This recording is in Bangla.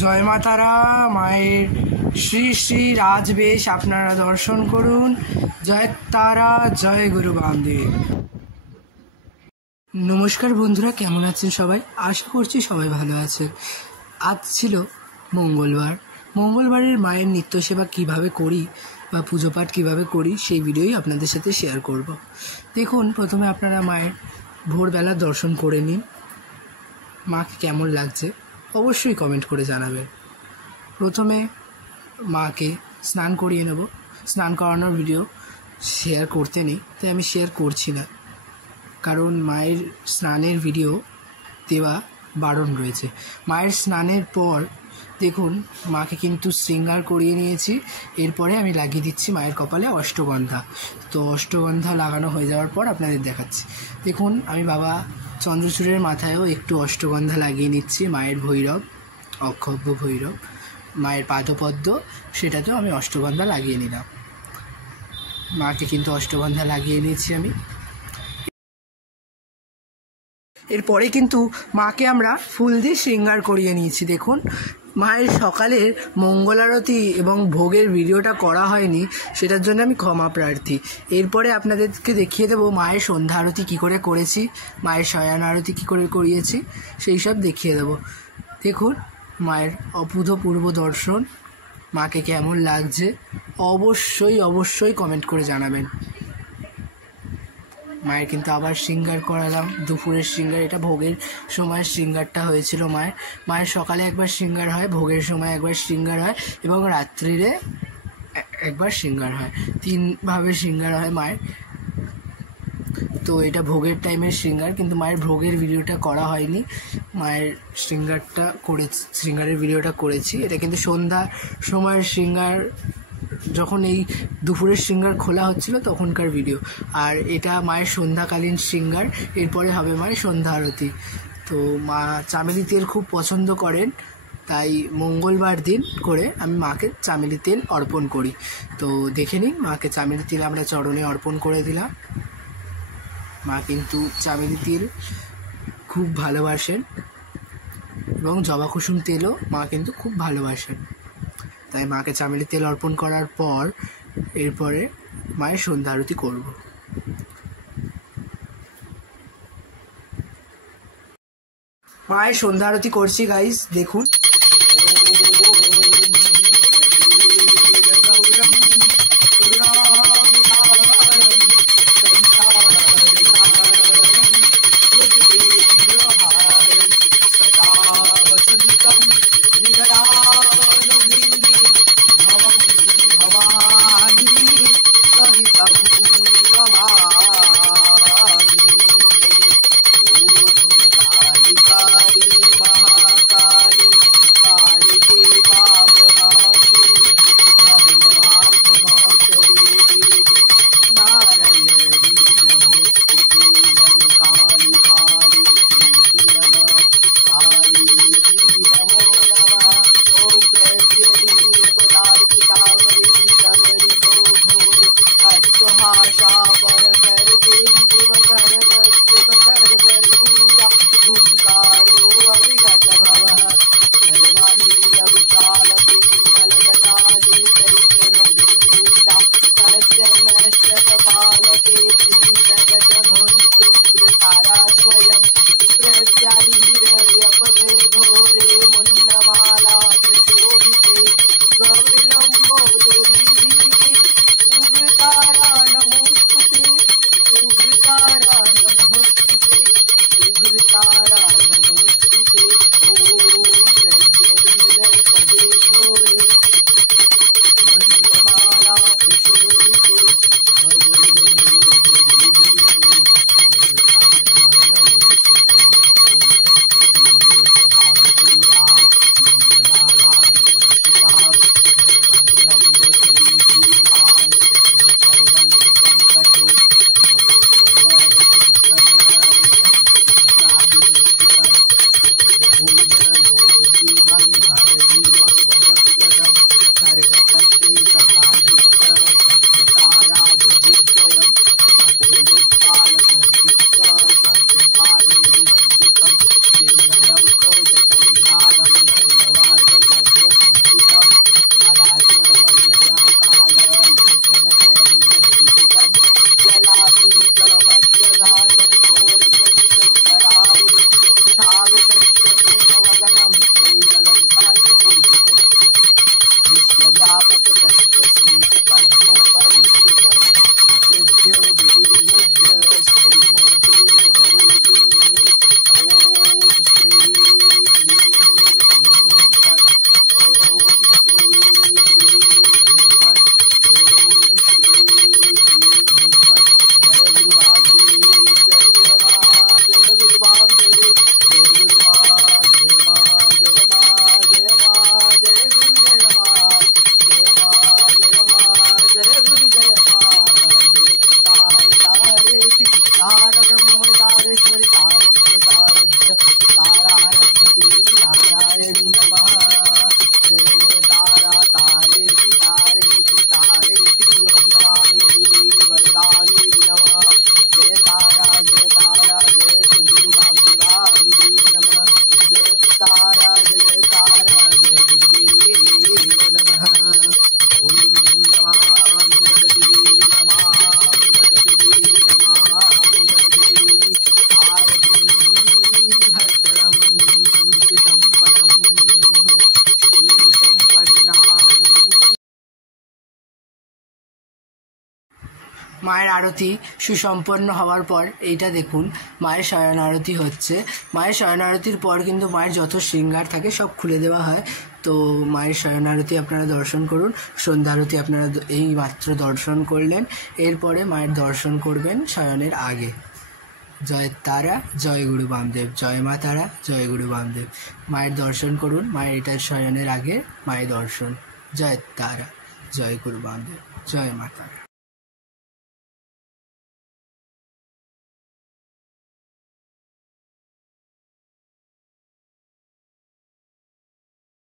জয় মা তারা। মায়ের শ্রী শ্রী রাজবেশ আপনারা দর্শন করুন। জয় তারা, জয় গুরু বামদেব। নমস্কার বন্ধুরা, কেমন আছেন সবাই? আশা করছি সবাই ভালো আছেন। আজ ছিল মঙ্গলবার। মঙ্গলবারের মায়ের নিত্য সেবা কীভাবে করি বা পুজো পাঠ কীভাবে করি সেই ভিডিওই আপনাদের সাথে শেয়ার করব। দেখুন, প্রথমে আপনারা মায়ের ভোরবেলা দর্শন করে নিন। মাকে কেমন লাগছে অবশ্যই কমেন্ট করে জানাবেন। প্রথমে মাকে স্নান করিয়ে নেব। স্নান করানোর ভিডিও শেয়ার করতে নেই, তাই আমি শেয়ার করছি না, কারণ মায়ের স্নানের ভিডিও দেওয়া বারণ রয়েছে। মায়ের স্নানের পর দেখুন, মাকে কিন্তু শৃঙ্গার করিয়ে নিয়েছি। এরপরে আমি লাগিয়ে দিচ্ছি মায়ের কপালে অষ্টগন্ধা। তো অষ্টগন্ধা লাগানো হয়ে যাওয়ার পর আপনাদের দেখাচ্ছি। দেখুন, আমি বাবা চন্দ্রচূড়ের মাথায়ও একটু অষ্টগন্ধা লাগিয়ে নিচ্ছি। মায়ের ভৈরব, অক্ষব্য ভৈরব, মায়ের পাদপদ্ম, সেটাতেও আমি অষ্টগন্ধা লাগিয়ে নিলাম। মাকে কিন্তু অষ্টগন্ধা লাগিয়ে নিয়েছি আমি। এরপরে কিন্তু মাকে আমরা ফুল দিয়ে শৃঙ্গার করিয়ে নিয়েছি। দেখুন, মায়ের সকালের মঙ্গল আরতি এবং ভোগের ভিডিওটা করা হয়নি, সেটার জন্য আমি ক্ষমা প্রার্থী। এরপরে আপনাদেরকে দেখিয়ে দেবো মায়ের সন্ধ্যা আরতি কী করে করেছি, মায়ের শয়ান আরতি কী করে করিয়েছি, সেই সব দেখিয়ে দেবো। দেখুন, মায়ের অভূতপূর্ব দর্শন। মাকে কেমন লাগছে অবশ্যই অবশ্যই কমেন্ট করে জানাবেন। মায়ের কিন্তু আবার শৃঙ্গার করালাম, দুপুরের শৃঙ্গার। এটা ভোগের সময় শৃঙ্গারটা হয়েছিল মায়ের। মায়ের সকালে একবার শৃঙ্গার হয়, ভোগের সময় একবার শৃঙ্গার হয় এবং রাত্রিরে একবার শৃঙ্গার হয়। তিনভাবে শৃঙ্গার হয় মায়ের। তো এটা ভোগের টাইমের শৃঙ্গার, কিন্তু মায়ের ভোগের ভিডিওটা করা হয়নি। মায়ের শৃঙ্গারের ভিডিওটা করেছি। এটা কিন্তু সন্ধ্যার সময়ের শৃঙ্গার, যখন এই দুপুরের শৃঙ্গার খোলা হচ্ছিল তখনকার ভিডিও। আর এটা মায়ের সন্ধ্যাকালীন শৃঙ্গার। এরপরে হবে মায়ের সন্ধ্যা আরতি। তো মা চামেলি তেল খুব পছন্দ করেন, তাই মঙ্গলবার দিন করে আমি মাকে চামেলি তেল অর্পণ করি। তো দেখে নিন, মাকে চামেলি তেল আমরা চরণে অর্পণ করে দিলাম। মা কিন্তু চামেলি তেল খুব ভালোবাসেন এবং জবা কুসুম তেলও মা কিন্তু খুব ভালোবাসেন। তাই মাকে চামেলি তেল অর্পণ করার পর এরপরে মায়ের সন্ধ্যা আরতি করব। মায়ের সন্ধ্যা আরতি করছি গাইস, দেখুন। মায়ের আরতি সুসম্পন্ন হওয়ার পর এইটা দেখুন মায়ের শয়ন আরতি হচ্ছে। মায়ের শয়ন আরতির পর কিন্তু মায়ের যত শৃঙ্গার থাকে সব খুলে দেওয়া হয়। তো মায়ের শয়ন আরতি আপনারা দর্শন করুন। সন্ধ্যা আরতি আপনারা এই মাত্র দর্শন করলেন। এরপরে মায়ের দর্শন করবেন শয়নের আগে। জয় তারা, জয় গুরু বামদেব, জয় মা তারা, জয় গুরু বামদেব। মায়ের দর্শন করুন। মায়ের এটার শয়নের আগে মায়ের দর্শন। জয় তারা, জয় গুরু বামদেব, জয় মা তারা।